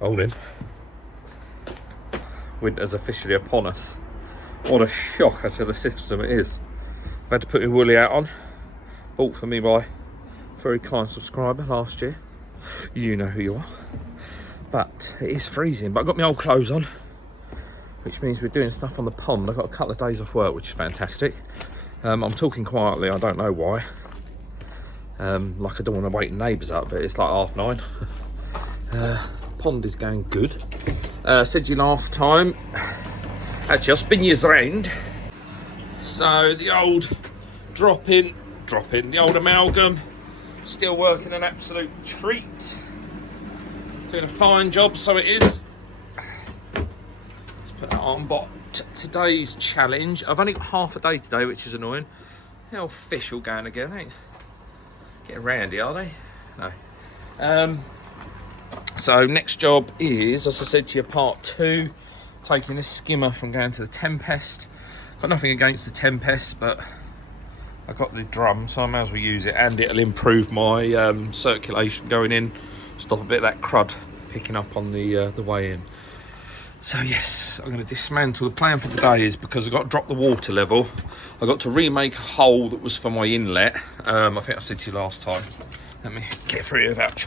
Holding. Winter's officially upon us. What a shocker to the system it is. I've had to put my woolly hat on. Bought for me by a very kind subscriber last year. You know who you are. But it is freezing. But I've got my old clothes on, which means we're doing stuff on the pond. I've got a couple of days off work, which is fantastic. I'm talking quietly, I don't know why. Like I don't want to wake neighbours up, but it's like 9:30. Pond is going good. Said to you last time, actually I'll spin you round. So the old drop in, the old amalgam, still working an absolute treat. Doing a fine job, so it is. Let's put that on. But today's challenge, I've only got half a day today, which is annoying. The old fish all going again, ain't getting around here, are they? No. So next job is, as I said to you, part 2, taking this skimmer from going to the Tempest. Got nothing against the Tempest, but I got the drum, so I may as well use it, and it'll improve my circulation going in, stop a bit of that crud picking up on the way in. So yes, I'm going to dismantle. The plan for today is, because I've got to drop the water level, I've got to remake a hole that was for my inlet. I think I said to you last time. Let me get through it without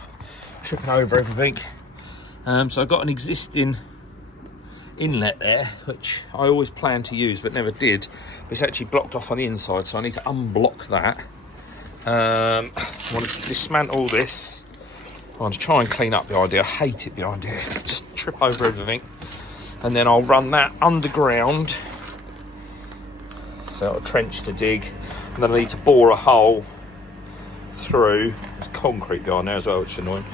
tripping over everything. So I've got an existing inlet there, which I always planned to use but never did. But it's actually blocked off on the inside, so I need to unblock that. I want to dismantle this. I want to try and clean up the idea. I hate it, the idea. Just trip over everything. And then I'll run that underground. So I've got a trench to dig. And then I need to bore a hole through. There's concrete behind there as well, which is annoying.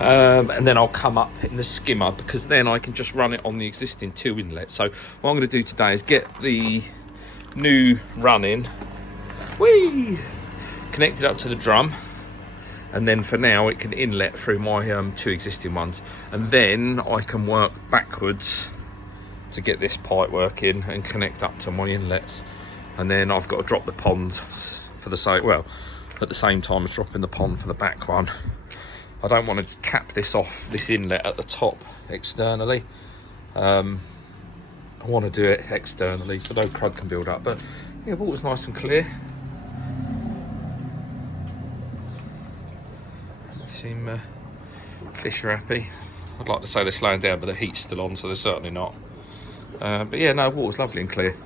And then I'll come up in the skimmer, because then I can just run it on the existing 2 inlets. So what I'm going to do today is get the new run in, connected up to the drum, and then for now it can inlet through my 2 existing ones, and then I can work backwards to get this pipe working and connect up to my inlets. And then I've got to drop the pond for the same, well, at the same time as dropping the pond for the back one. I don't want to cap this off, this inlet at the top externally. I want to do it externally so no crud can build up. But yeah, the water's nice and clear. Seem fish are happy. I'd like to say they're slowing down, but the heat's still on, so they're certainly not. But yeah, no, water's lovely and clear.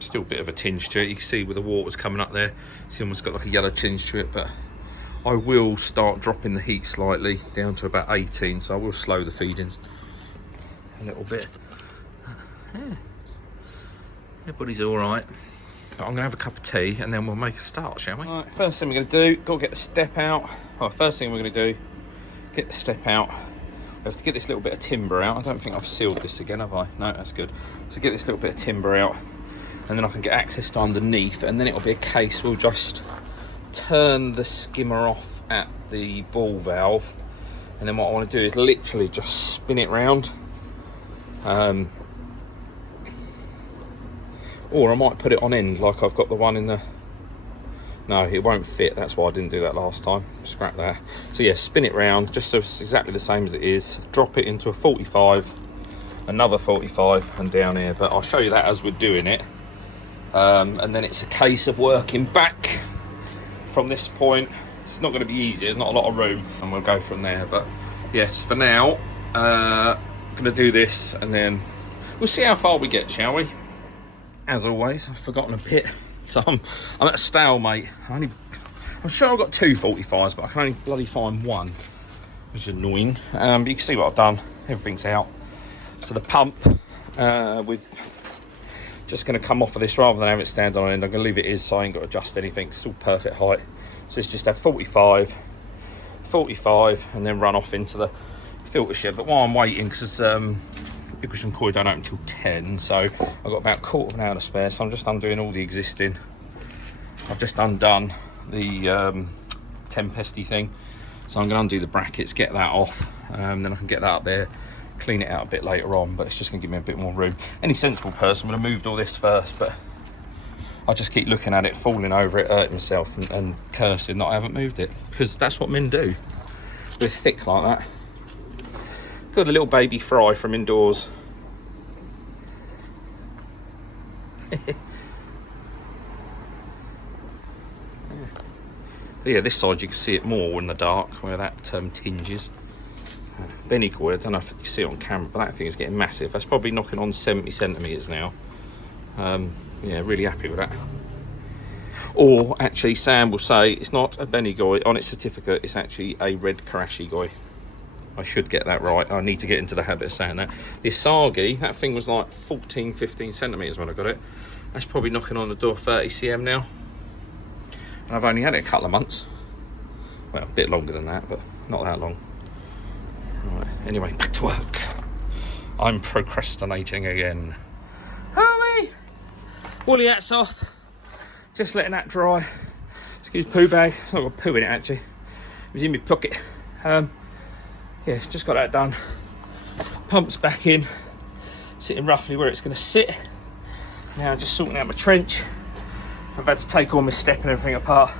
Still a bit of a tinge to it. You can see where the water's coming up there. It's almost got like a yellow tinge to it, but I will start dropping the heat slightly down to about 18, so I will slow the feedings a little bit. Yeah, everybody's all right. But I'm gonna have a cup of tea and then we'll make a start, shall we? Right, first thing we're gonna do, gotta get the step out. Oh, first thing we're gonna do, get the step out. We have to get this little bit of timber out. I don't think I've sealed this again, have I? No, that's good. So get this little bit of timber out, and then I can get access to underneath, and then it'll be a case, we'll just turn the skimmer off at the ball valve, and then what I want to do is literally just spin it round. Or I might put it on end like I've got the one in the... No, it won't fit. That's why I didn't do that last time. Scrap that. So yeah, spin it round just so it's exactly the same as it is. Drop it into a 45, another 45, and down here. But I'll show you that as we're doing it. And then it's a case of working back from this point. It's not going to be easy. There's not a lot of room, and we'll go from there. But yes, for now, I'm going to do this, and then we'll see how far we get, shall we? As always, I've forgotten a bit, so I'm at a stalemate. I'm sure I've got 2 45s, but I can only bloody find one, which is annoying. But you can see what I've done. Everything's out. So the pump, with just going to come off of this rather than have it stand on end. I'm going to leave it as, so I ain't got to adjust anything. It's all perfect height. So it's just have 45, and then run off into the filter shed. But while I'm waiting, because Licorice and Koi don't open until 10, so I've got about a quarter of an hour to spare, so I'm just undoing all the existing. I've just undone the Tempesty thing, so I'm going to undo the brackets, get that off, then I can get that up there, clean it out a bit later on, but it's just going to give me a bit more room. Any sensible person would have moved all this first, but I just keep looking at it, falling over it, hurting myself, and cursing that I haven't moved it, because that's what men do. They're thick like that. Got the little baby fry from indoors. Yeah, this side you can see it more in the dark where that tinges. Benny cord, I don't know if you see it on camera, but that thing is getting massive. That's probably knocking on 70 centimetres now. Yeah, really happy with that. Or actually, Sam will say it's not a Benny guy on its certificate, it's actually a red Karashi guy. I should get that right. I need to get into the habit of saying that. The Asagi, that thing was like 14, 15 centimetres when I got it. That's probably knocking on the door 30 cm now. And I've only had it a couple of months. Well, a bit longer than that, but not that long. Right, anyway, back to work. I'm procrastinating again. Hurry! Woolly hats off. Just letting that dry. Excuse poo bag. It's not got poo in it actually. It was in my pocket. Yeah, just got that done. Pumps back in. Sitting roughly where it's going to sit. Now just sorting out my trench. I've had to take all my step and everything apart.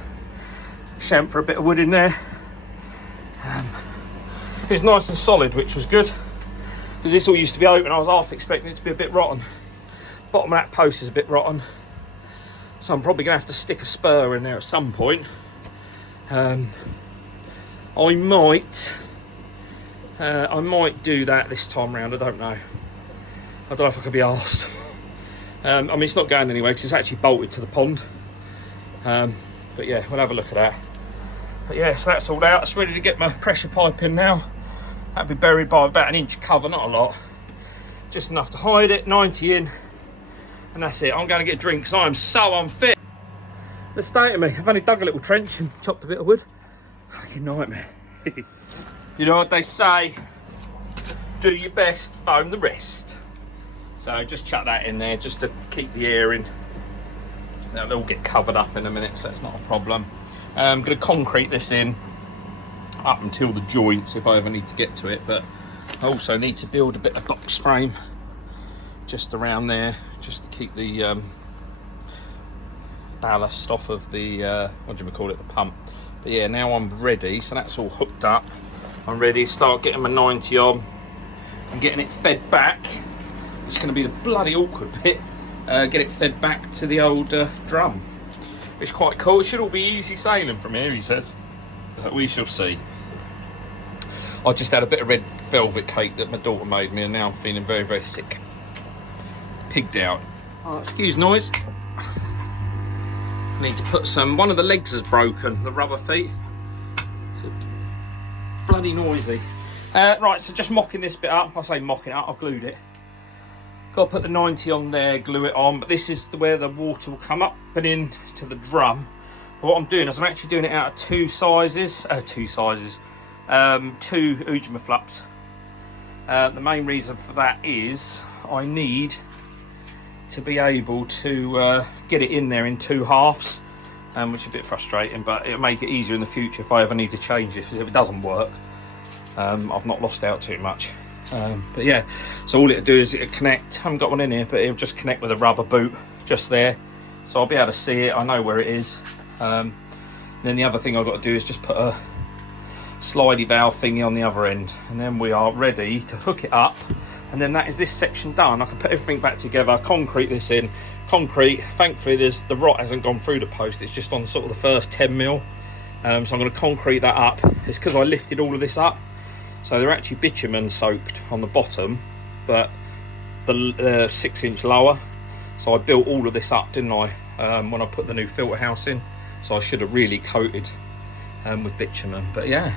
Chamfer for a bit of wood in there. It was nice and solid, which was good. Because this all used to be open, I was half expecting it to be a bit rotten. Bottom of that post is a bit rotten. So I'm probably going to have to stick a spur in there at some point. I might do that this time round, I don't know. I don't know if I could be arsed. I mean, it's not going anywhere because it's actually bolted to the pond. But yeah, we'll have a look at that. But yeah, so that's all out. It's ready to get my pressure pipe in now. That'll be buried by about 1 inch cover, not a lot. Just enough to hide it, 90 in. And that's it. I'm going to get a drink because I'm so unfit. The state of me, I've only dug a little trench and chopped a bit of wood. Fucking nightmare. You know what they say? Do your best, foam the rest. So just chuck that in there just to keep the air in. They'll all get covered up in a minute, so it's not a problem. I'm going to concrete this in up until the joints if I ever need to get to it, but I also need to build a bit of box frame just around there, just to keep the ballast off of the, what do we call it, the pump. But yeah, now I'm ready, so that's all hooked up. I'm ready to start getting my 90 on and getting it fed back. It's going to be the bloody awkward bit. Get it fed back to the old drum. It's quite cool. It should all be easy sailing from here, he says. But we shall see. I just had a bit of red velvet cake that my daughter made me, and now I'm feeling very, very sick. Pigged out. Oh, excuse noise. Need to put some. One of the legs is broken, the rubber feet. Bloody noisy. Right, so just mocking this bit up. I say mocking it up, I've glued it. Got to put the 90 on there, glue it on, but this is where the water will come up and in to the drum. But what I'm doing is I'm actually doing it out of two Ujima flaps. The main reason for that is I need to be able to get it in there in 2 halves, which is a bit frustrating, but it'll make it easier in the future if I ever need to change this. If it doesn't work, I've not lost out too much. But yeah, so all it'll do is it'll connect. I haven't got one in here, but it'll just connect with a rubber boot just there, so I'll be able to see it. I know where it is. Then the other thing I've got to do is just put a slidey valve thingy on the other end, and then we are ready to hook it up. And then that is this section done. I can put everything back together, concrete this in. Concrete, thankfully the rot hasn't gone through the post, it's just on sort of the first 10 mil. So I'm going to concrete that up. It's because I lifted all of this up, so they're actually bitumen soaked on the bottom, but the 6 inch lower. So I built all of this up, didn't I, when I put the new filter house in. So I should have really coated with bitumen. But yeah,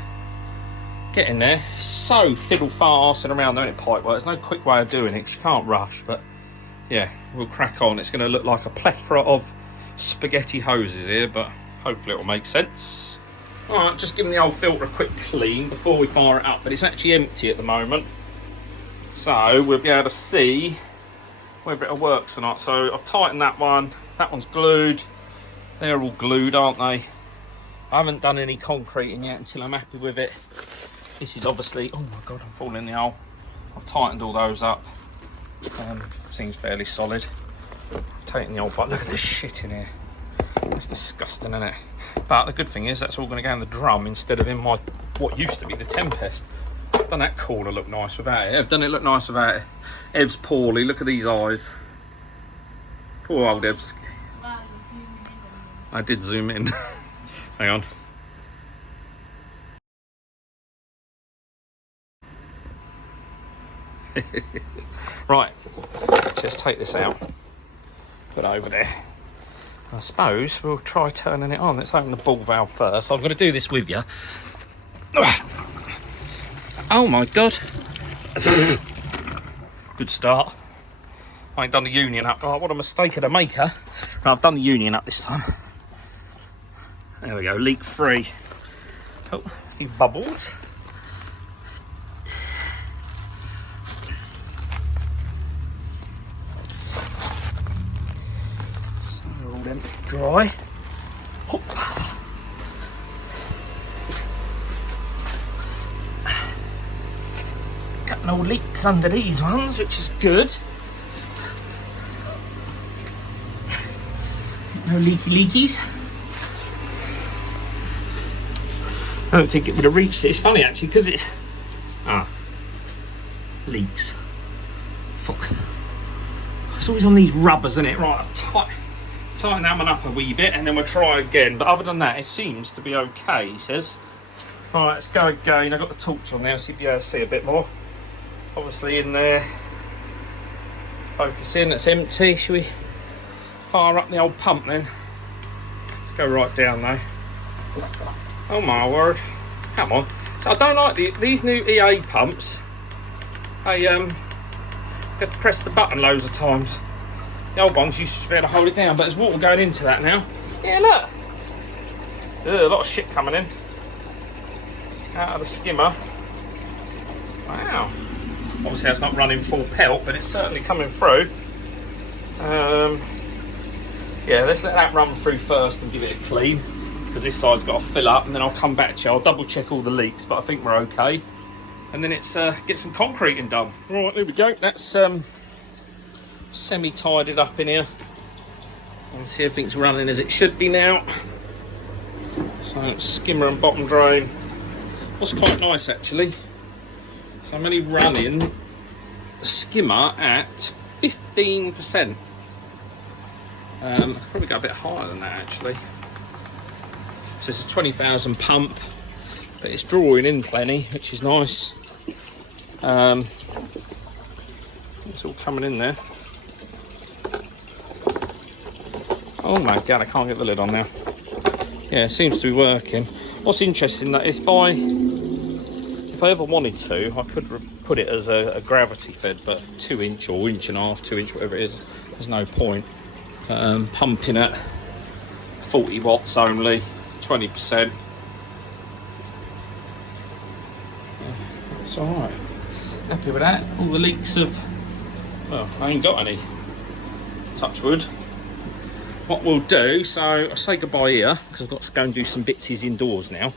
getting there. So fiddle farsing around there in pipe work. There's no quick way of doing it because you can't rush, but yeah, we'll crack on. It's going to look like a plethora of spaghetti hoses here, but hopefully it will make sense. Alright, just giving the old filter a quick clean before we fire it up, but it's actually empty at the moment, so we'll be able to see whether it works or not. So I've tightened that one's glued, they're all glued, aren't they? I haven't done any concreting yet until I'm happy with it. This is obviously, oh my god, I'm falling in the hole. I've tightened all those up, seems fairly solid. I've taken the old butt, look at this shit in here, it's disgusting, isn't it? But the good thing is that's all going to go in the drum instead of in my what used to be the Tempest. Done that corner look nice without it. I've done it look nice without it. Ev's poorly. Look at these eyes. Poor old Ev's. I did zoom in. Hang on. Right, let's take this out. Put it over there. I suppose we'll try turning it on. Let's open the ball valve first. I'm going to do this with you. Oh my god. Good start. I ain't done the union up. Oh, what a mistake of the maker. Right, I've done the union up this time. There we go, leak free. Oh, a few bubbles. So they're all them dry. Hop. Got no leaks under these ones, which is good. No leaky leakies. I don't think it would have reached it. It's funny actually because it's leaks. Fuck. It's always on these rubbers, isn't it? Right, tighten that one up a wee bit and then we'll try again. But other than that, it seems to be okay, he says. Right, let's go again. I've got the torch on now so you'll be able to see a bit more. Obviously in there. Focus in, it's empty. Should we fire up the old pump then? Let's go right down though. Oh my word. Come on. So I don't like these new EA pumps. They have to press the button loads of times. The old ones used to be able to hold it down, but there's water going into that now. Yeah, look. Ugh, a lot of shit coming in. Out of the skimmer. Wow. Obviously that's not running full pelt, but it's certainly coming through. Yeah, let's let that run through first and give it a clean, because this side's got to fill up, and then I'll come back to you. I'll double check all the leaks, but I think we're okay. And then it's get some concreting done. Right, there we go. That's semi-tidied up in here. And see everything's running as it should be now. So skimmer and bottom drain. What's quite nice actually. So I'm only running the skimmer at 15%. I could probably go a bit higher than that actually. So it's a 20,000 pump, but it's drawing in plenty, which is nice. It's all coming in there. Oh my god, I can't get the lid on now. Yeah, it seems to be working. What's interesting that if I ever wanted to, I could put it as a gravity fed, but 2 inch or inch and a half, 2 inch, whatever it is, there's no point. Pumping at 40 watts only, 20%. That's alright. Happy with that. All the leaks have, well, I ain't got any. Touch wood. What we'll do, so I'll say goodbye here, because I've got to go and do some bitsies indoors now.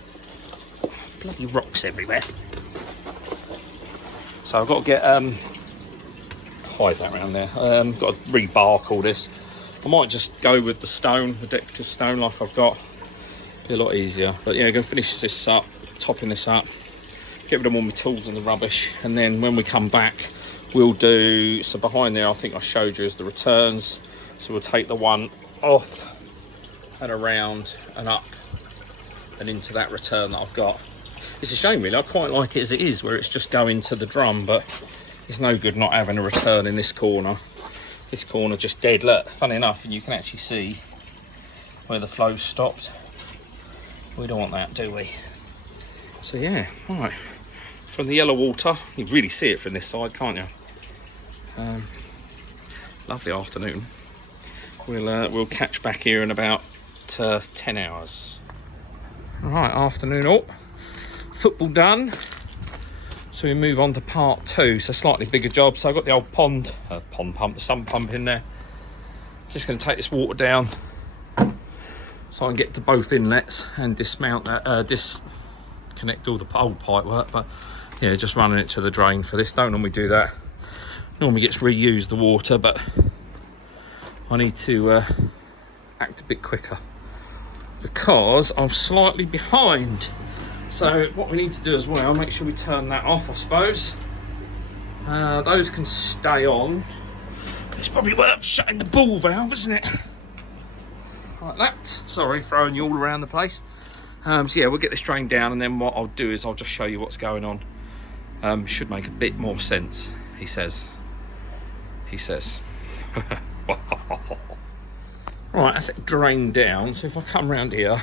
Bloody rocks everywhere. So I've got to get, hide that around there. Got to rebark all this. I might just go with the stone, the decorative stone like I've got. Be a lot easier. But yeah, I'm going to finish this up, topping this up, get rid of all my tools and the rubbish, and then when we come back, we'll do, so behind there I think I showed you is the returns. So we'll take the one off and around and up and into that return that I've got. It's a shame really, I quite like it as it is, where it's just going to the drum, but it's no good not having a return in this corner. This corner just dead. Look, funny enough, and you can actually see where the flow stopped. We don't want that, do we? So yeah, right. From the yellow water, you really see it from this side, can't you? Lovely afternoon. We'll catch back here in about 10 hours. Right, afternoon all. Football done. So we move on to part 2, so slightly bigger job. So I've got the old pond pump, the sump pump in there. Just going to take this water down so I can get to both inlets and dismount that, disconnect all the old pipe work. But yeah, just running it to the drain for this. Don't normally do that. Normally gets reused the water, but I need to act a bit quicker because I'm slightly behind. So what we need to do as well, make sure we turn that off, I suppose. Those can stay on. It's probably worth shutting the ball valve, isn't it? Like that. Sorry, throwing you all around the place. So yeah, we'll get this drain down, and then what I'll do is I'll just show you what's going on. Should make a bit more sense, he says. He says. Right, that's it drained down. So if I come round here,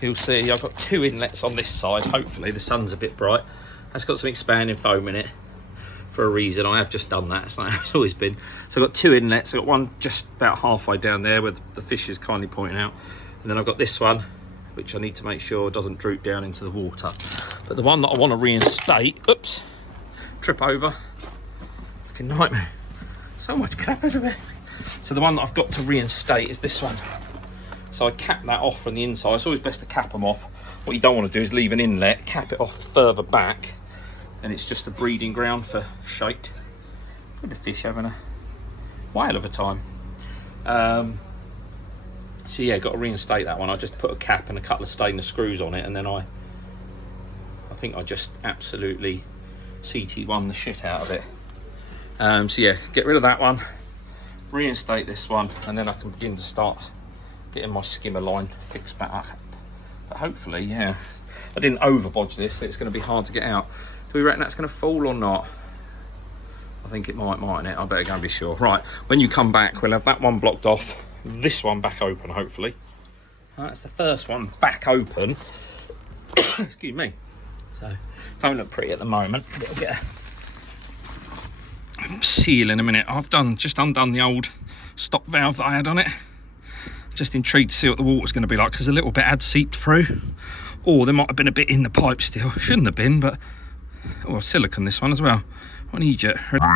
you'll see I've got 2 inlets on this side. Hopefully the sun's a bit bright. That's got some expanding foam in it for a reason. I have just done that. It's like it's always been. So I've got 2 inlets. I've got one just about halfway down there where the fish is kindly pointing out. And then I've got this one, which I need to make sure doesn't droop down into the water. But the one that I want to reinstate, oops, trip over. Fucking nightmare. So much crap everywhere. So the one that I've got to reinstate is this one. So I cap that off from the inside. It's always best to cap them off. What you don't want to do is leave an inlet, cap it off further back, and it's just a breeding ground for shite. Look at the fish having a whale of a time. So yeah, got to reinstate that one. I just put a cap and a couple of stainless screws on it, and then I think I just absolutely CT1 the shit out of it. So yeah, get rid of that one, reinstate this one, and then I can begin to start getting my skimmer line fixed back up. But hopefully, yeah, I didn't overbodge this, so it's going to be hard to get out. Do we reckon that's going to fall or not? I think it might, mightn't it? I better go and be sure. Right, when you come back, we'll have that one blocked off, this one back open, hopefully. That's the first one back open. Excuse me. So, don't look pretty at the moment. It'll get a seal in a minute. I've just undone the old stop valve that I had on it. Just intrigued to see what the water's going to be like, because a little bit had seeped through, or there might have been a bit in the pipe still. Shouldn't have been, but silicone this one as well. What an idiot. Fucking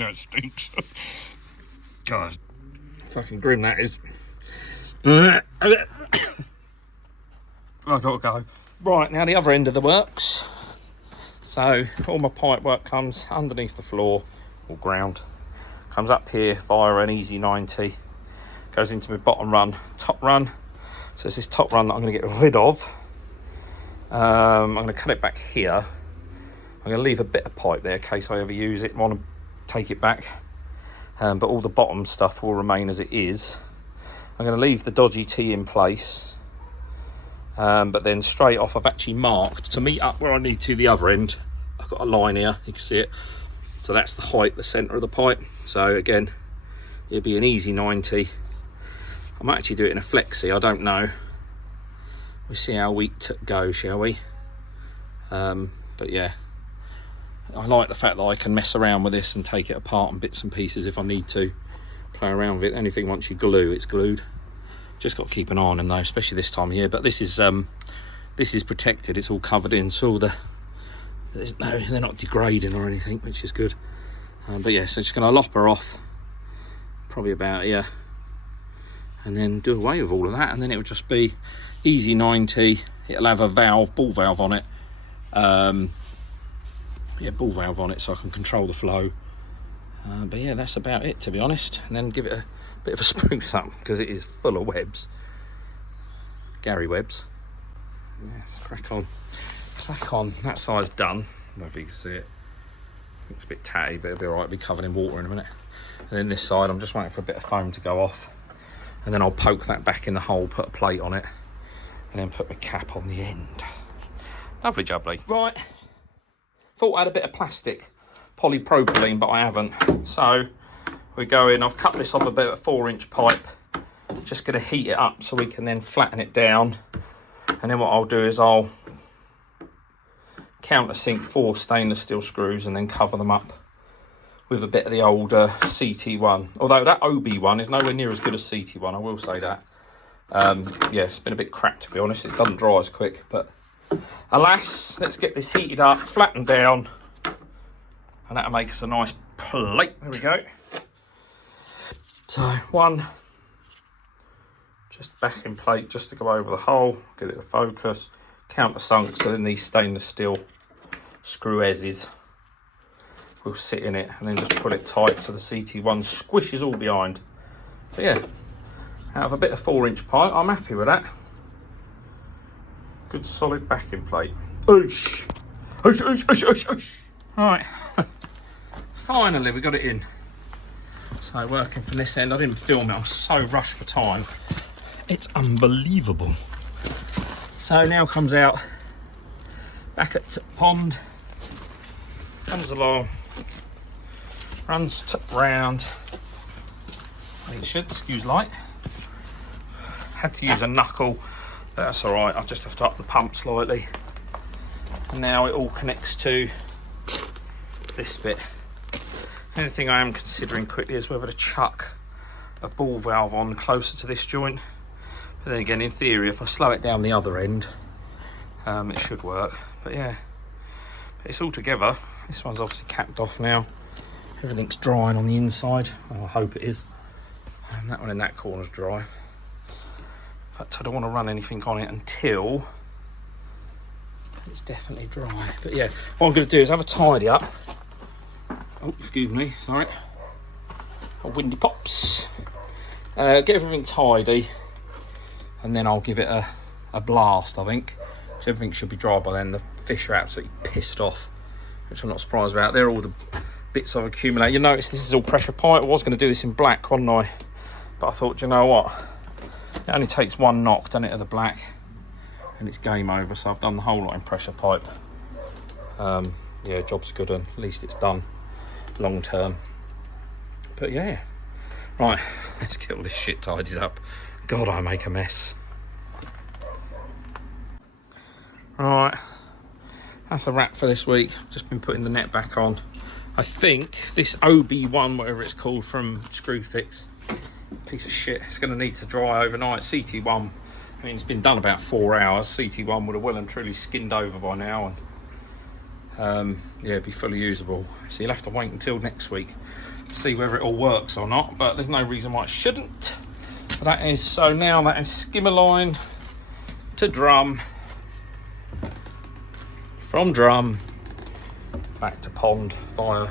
that stinks. God, fucking grim that is. I gotta go. Right, now the other end of the works. So all my pipe work comes underneath the floor or ground, comes up here via an easy 90, goes into my bottom run, top run. So it's this top run that I'm going to get rid of. I'm going to cut it back here. I'm going to leave a bit of pipe there in case I ever use it, want to take it back. But all the bottom stuff will remain as it is. I'm going to leave the dodgy T in place. But then straight off, I've actually marked to meet up where I need to the other end. I've got a line here, you can see it. So that's the height, the centre of the pipe. So again, it'll be an easy 90. I might actually do it in a flexi, I don't know. We'll see how weak goes, shall we? But yeah, I like the fact that I can mess around with this and take it apart in bits and pieces if I need to. Play around with it. Anything once you glue, it's glued. Just got to keep an eye on them though, especially this time of year. But this is protected. It's all covered in, so they're not degrading or anything, which is good. But yeah, so just going to lop her off, probably about here, and then do away with all of that, and then it will just be easy 90. It'll have a ball valve on it. Yeah, ball valve on it, so I can control the flow. But yeah, that's about it, to be honest. And then give it a bit of a spruce up, because it is full of webs. Gary webs. Yeah, let's crack on. Crack on. That side's done. I don't know if you can see it. Looks a bit tatty, but it'll be alright, be covered in water in a minute. And then this side, I'm just waiting for a bit of foam to go off. And then I'll poke that back in the hole, put a plate on it, and then put my cap on the end. Lovely jubbly. Right. Thought I had a bit of plastic, polypropylene, but I haven't. So we go in, I've cut this off a bit of 4-inch pipe. Just going to heat it up so we can then flatten it down. And then what I'll do is I'll countersink 4 stainless steel screws and then cover them up with a bit of the old CT1. Although that OB one is nowhere near as good as CT1, I will say that. Yeah, it's been a bit crap, to be honest. It doesn't dry as quick, but alas, let's get this heated up, flattened down, and that'll make us a nice plate. There we go. So one just backing plate just to go over the hole, get it to focus, countersunk, so then these stainless steel screw edges will sit in it, and then just pull it tight so the CT1 squishes all behind. But yeah, out of a bit of 4-inch pipe, I'm happy with that. Good solid backing plate. Oosh! Oosh, oosh, oosh, oosh, oosh. Right, finally we got it in. So working from this end, I didn't film it, I'm so rushed for time. It's unbelievable. So now comes out back at pond, comes along, runs round. It should, excuse light. Had to use a knuckle, but that's all right. I just have to up the pump slightly. And now it all connects to this bit. The only thing I am considering quickly is whether to chuck a ball valve on closer to this joint. But then again, in theory, if I slow it down the other end, it should work. But yeah, it's all together. This one's obviously capped off now. Everything's drying on the inside. Well, I hope it is. And that one in that corner's dry. But I don't want to run anything on it until it's definitely dry. But yeah, what I'm going to do is have a tidy up. Oh, excuse me, sorry. A windy pops. Get everything tidy, and then I'll give it a blast, I think. So everything should be dry by then. The fish are absolutely pissed off, which I'm not surprised about. They're all the bits I've accumulated. You notice this is all pressure pipe. I was going to do this in black, wasn't I? But I thought, you know what? It only takes one knock, done it to the black, and it's game over. So I've done the whole lot in pressure pipe. Yeah, job's good, and at least it's done long term. But yeah, right, let's get all this shit tidied up. God, I make a mess. Right, that's a wrap for this week. Just been putting the net back on. I think this OB1, whatever it's called, from Screwfix, piece of shit, it's going to need to dry overnight. CT1, I mean, it's been done about 4 hours. CT1 would have well and truly skinned over by now, and yeah, it'd be fully usable. So you'll have to wait until next week to see whether it all works or not, but there's no reason why it shouldn't. But that is, so now that is skimmer line to drum, from drum back to pond via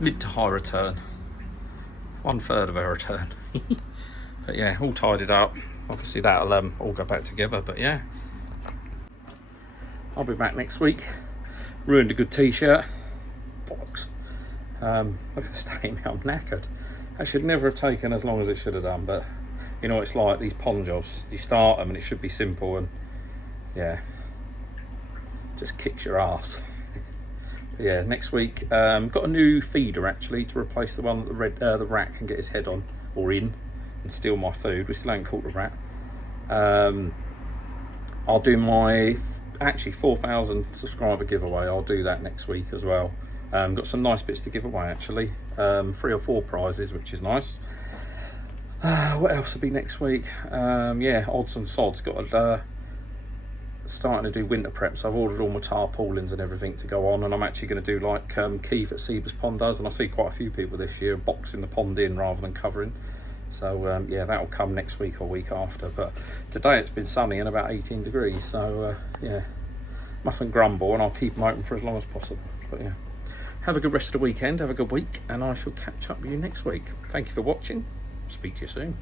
mid to high return, 1/3 of a return. But yeah, all tidied up. Obviously that'll all go back together. But yeah, I'll be back next week. Ruined a good t-shirt. Bollocks. Look at the stain, I'm knackered. That should never have taken as long as it should have done, but you know what it's like, these pond jobs. You start them and it should be simple, and yeah, just kicks your ass. But yeah, next week, got a new feeder actually to replace the one that the rat can get his head on, or in, and steal my food. We still haven't caught the rat. I'll do my actually 4,000 subscriber giveaway. I'll do that next week as well. Got some nice bits to give away actually. 3 or 4 prizes, which is nice. What else will be next week? Yeah, odds and sods. Got starting to do winter prep, so I've ordered all my tarpaulins and everything to go on, and I'm actually going to do like Keith at Seabus Pond does, and I see quite a few people this year boxing the pond in rather than covering. So yeah, that'll come next week or week after. But today it's been sunny and about 18 degrees, so yeah, mustn't grumble, and I'll keep them open for as long as possible. But yeah, have a good rest of the weekend, have a good week, and I shall catch up with you next week. Thank you for watching. Speak to you soon.